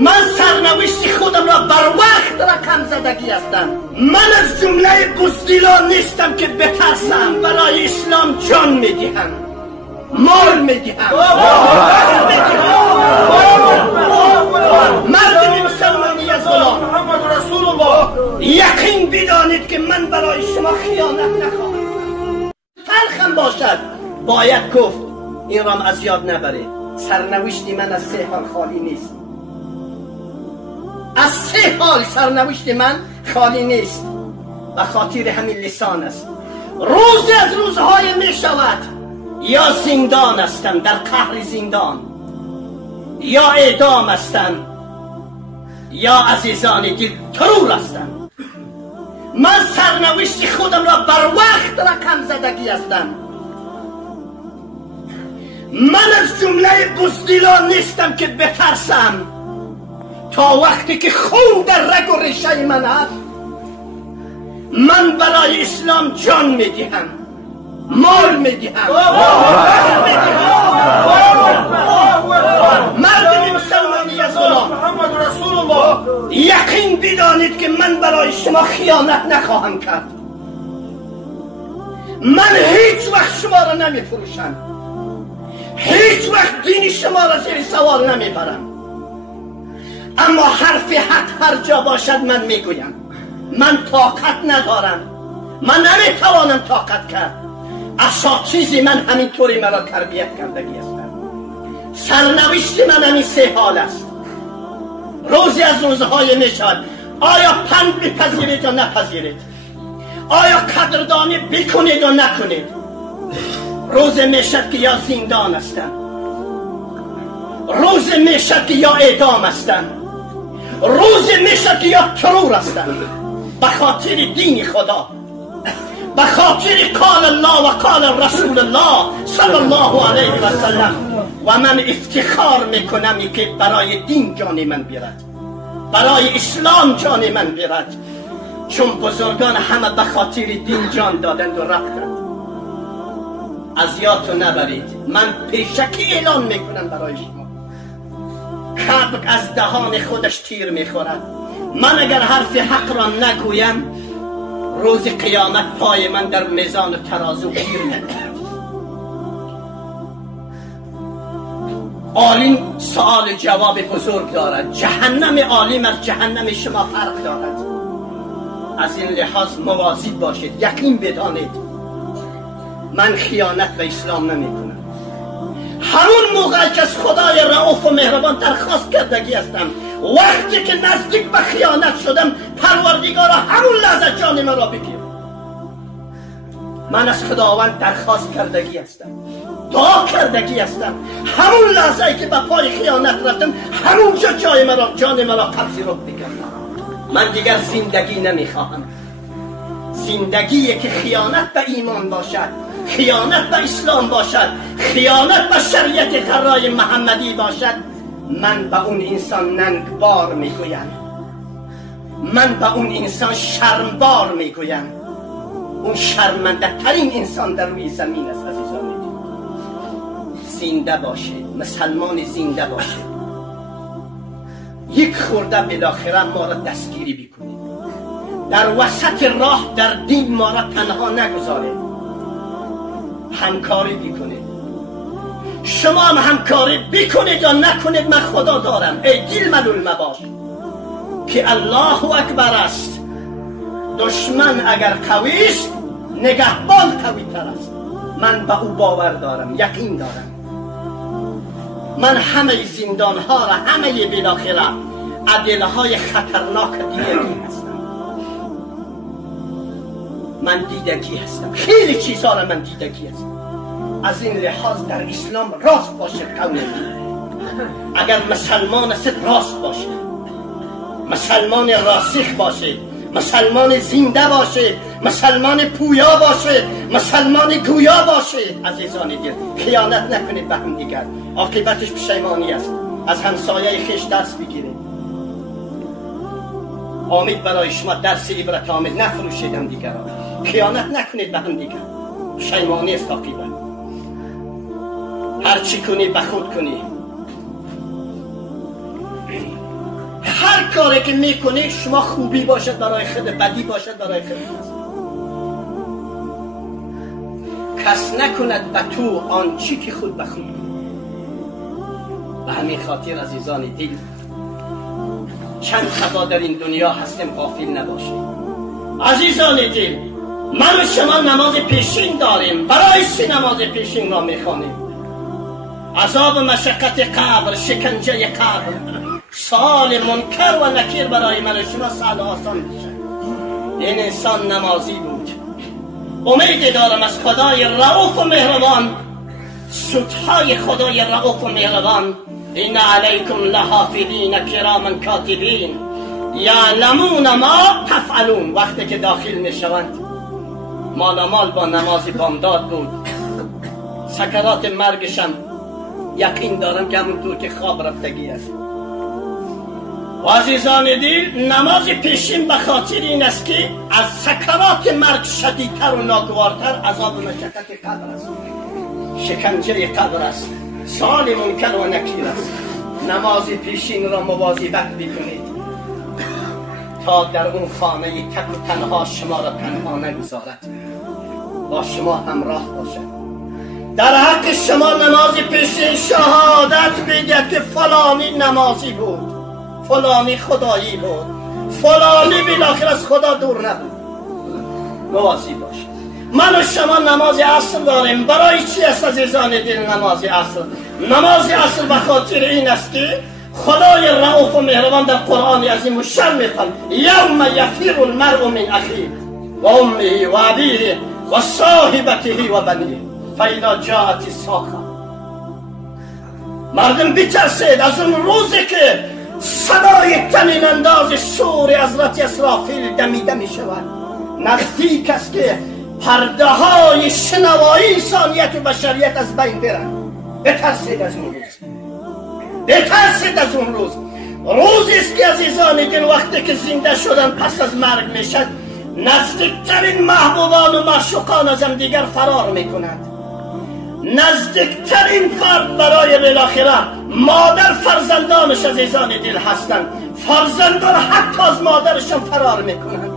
من سرنوشت خودم را بر وقت رقم زدگی هستم. من از جمله بزدلان نیستم که بترسم. برای اسلام جان میدهم، مال میدهم، مردم مسلمانی از غلام محمد رسول الله. یقین بدانید که من برای شما خیانت نخواهم. تلخم باشد باید گفت، این رام از یاد نبرید. سرنوشت من از 3 حال خالی نیست. از 3 حال سرنوشت من خالی نیست. و خاطر همین لسان است. روزی از روزهای می شود یا زندان هستم، در قهر زندان، یا اعدام هستم، یا عزیزان دل ترور هستم. من سرنوشت خودم را بر وقت رقم زدگی هستم. من از جمله بزدلان نیستم که بترسم. تا وقتی که خون در رگ و ریشه من هست، من برای اسلام جان میدهم، مال میدهم. مردم مسلمانی از غلام محمد رسول الله. یقین بدانید که من برای شما خیانت نخواهم کرد. من هیچ وقت شما را نمیفروشم، هیچ وقت دین شما را زیر سوال نمیبرم. اما حرف حق هر جا باشد من میگویم. من طاقت ندارم، من نمیتوانم طاقت کرد. اساتید من همینطوری مرا تربیت کردگی هستند. سرنوشت من همین 3 حال است. روزی از روزهای میشد آیا پند بپذیرید یا نپذیرید، آیا قدردانی بکنید یا نکنید. روز میشد که یا زندان هستم، روز میشد که یا اعدام هستم، روز میشد که یا ترور هستم. به خاطر دین خدا، به خاطر قال الله و قال رسول الله صلی الله علیه و سلم. و من افتخار میکنم که برای دین جان من بیرد، برای اسلام جان من بیرد. چون بزرگان همه به خاطر دین جان دادند و رفتند. از یادتون نبرید. من پیشکی اعلان میکنم برای شما، کبک از دهان خودش تیر میخورد. من اگر حرف حق را نگویم، روز قیامت پای من در میزان ترازو گیر نکرد. عالم سوال جواب بزرگ دارد. جهنم عالم از جهنم شما فرق دارد. از این لحاظ مواظب باشید. یقین بدانید من خیانت به اسلام نمی کنم. همون موقع که از خدای رؤوف و مهربان درخواست کردگی هستم، وقتی که نزدیک به خیانت شدم، پروردگارا همون لحظه جان من را بگیر. من از خداوند درخواست کردگی هستم، دعا کردگی هستم. همون لحظه که به پای خیانت رفتم، همونجا جان من را قبض بکردم. من دیگر زندگی نمیخواهم. زندگی که خیانت به ایمان باشد، خیانت به اسلام باشد، خیانت به شریعت غرای محمدی باشد، من به اون انسان ننگبار میگویم، من به اون انسان شرمبار میگویم. اون شرمنده ترین انسان در روی زمین است. عزیزان زنده باشید، مسلمان زنده باشید. یک خورده بالاخره ما را دستگیری بکنید. در وسط راه در دین ما را تنها نگذارید. همکاری بکنید. شما هم همکاری بکنید یا نکنید، من خدا دارم. ای دل ملول مباش که الله اکبر است. دشمن اگر قوی است، نگهبان قوی تر است. من به او باور دارم، یقین دارم. من همه زندان ها را، همه بالاخره عدلهای خطرناک دیدگی هستم. من دیدگی هستم، خیلی چیزها را من دیدگی هستم. از این لحاظ در اسلام راست باشد قول. اگر مسلمان است راست باشد، مسلمان راسخ باشد، مسلمان زنده باشد، مسلمان پویا باشد، مسلمان گویا باشد. عزیزان دل، خیانت نکنید به هم دیگر، عاقبتش پشیمانی است. از همسایه خویش درس بگیرید. آمد برای شما درس عبرت آمد. نفروشید هم دیگر، خیانت نکنید به هم دیگر، پشیمانی است عاقبت. هر چی کنی به خود کنی. هر کاری که میکنی شما خوبی باشد برای خود، بدی باشد برای خود. کس نکند به تو آنچی که خود به خود. به همین خاطر عزیزان دل چند خطا در این دنیا هستیم، غافل نباشیم. عزیزان دل، من و شما نماز پیشین داریم. برای چی نماز پیشین را میخوانیم؟ عذاب مشقت قبر، شکنجه قبر، سؤال منکر و نکیر برای من و شما سهل آسان میشه. این انسان نمازی بود. امید دارم از خدای رؤوف و مهربان، سودهای خدای رؤوف و مهربان، این علیکم لحافظین کراما کاتبین یعلمون ما تفعلون. وقتی که داخل میشوند، مالامال با نماز بامداد بود، سکرات مرگشم یقین دارم که همونطور که خواب رفتگی است. و عزیزان دل، نماز پیشین به خاطر این است که از سکرات مرگ شدیدتر و ناگوارتر عذاب مشقت قبر است، شکنجه قبر است، سؤال منکر و نکیر است. نماز پیشین را مواظبت بکنید تا در اون خانه تک و تنها شما را تنها نگذارد، با شما همراه باشد. در حق شما نماز پیشین شهادت بگید که فلانی نمازی بود، فلانی خدایی بود، فلانی بالاخره از خدا دور نبود. مواظب باشید. من و شما نماز عصر داریم. برای چی است عزیزان دل نماز عصر؟ نماز عصر به خاطر این است که خدای رؤوف و مهربان در قرآن عظیم و شان می‌فرماید یوم یفر المرء من اخیه و امه و ابیه و صاحبته و بنیه فاذا جاءت الصاخه. مردم بترسید از اون روزی که صدای طنین انداز شور حضرت اسرافیل دمیده می شود. نزدیک است که پرده های شنوایی انسانیت و بشریت از بین برند. بترسید از اون روز، بترسید از اون روز. روزی است که عزیزان دل وقتی که زنده شدن پس از مرگ میشد، نزدیکترین محبوبان و معشوقان از هم دیگر فرار میکنند. نزدیکترین فرد برای بالاخره مادر فرزندانش عزیزان دل هستند. فرزندان حتی از مادرشان فرار میکنند.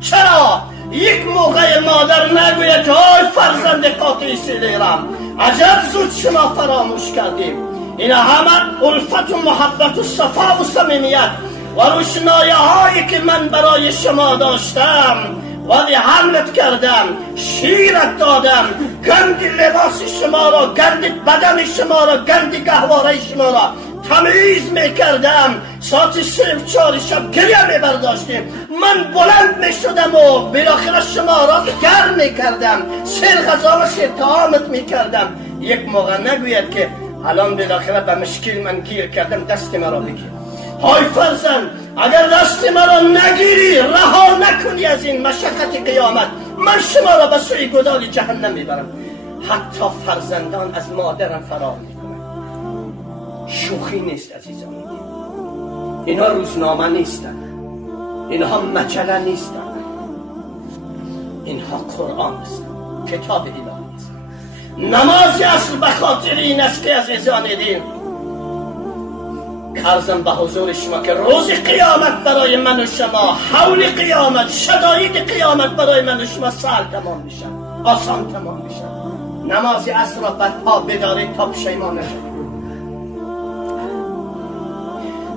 چرا؟ یک موقع مادر نگوید که آی فرزند قاطع سیلیرم، عجب زود شما فراموش کردیم. اینا همه الفت و محبت و صفا و صمیمیت و روشنایی هایی که من برای شما داشتم ولی حملت کردم، شیرت دادم، گند لباس شما را، گند بدن شما را، گند گهواره شما را تمیز میکردم. ساعت 3-4 شب گریه میبرداشتیم. من بلند میشدم و بالاخره شما را گرم میکردم، سیر غذا و سیر طعامت میکردم. یک موقع نگوید که الان بالاخره به مشکل من گیر کردم، دست مرا بگیر. های فرزند، اگر دست مرا نگیری، رها نکنی از این مشقت قیامت، من شما را به سوی گدال جهنم میبرم. حتی فرزندان از مادرم فرار میکنن. شوخی نیست عزیزان. اینها روزنامه نیستن، اینها مجله نیستن، اینها قرآن است، کتاب الهی است. نماز اصل به خاطر این است که عزیزان دین عرضم به حضور شما که روز قیامت برای من و شما، حول قیامت، شدائد قیامت برای من و شما سهل تمام میشن، آسان تمام میشن. نماز عصر را برپا بدارید تا پشیمان نشید.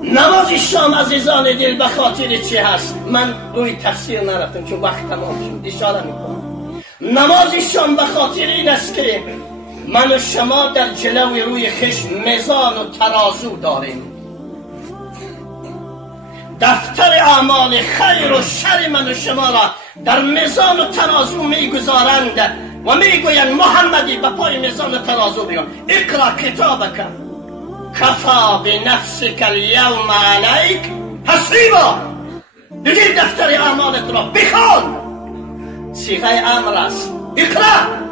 نماز شام عزیزان دل به خاطر چی هست؟ من روی تفسیر نرفتم چون وقت تمام شد، اشاره میکنم. نماز شام به خاطر این است که من و شما در جلوی روی خشم میزان و ترازو داریم. دفتر اعمال خیر و شر من و شما را در میزان و ترازو میگذارند و میگویند محمدی به پای میزان و ترازو بیان، اقرا کتابک کفا بنفسک الیوم علیک حسیبا. بگیر دفتر اعمالت را بخوان، صیغه امر است. اقرا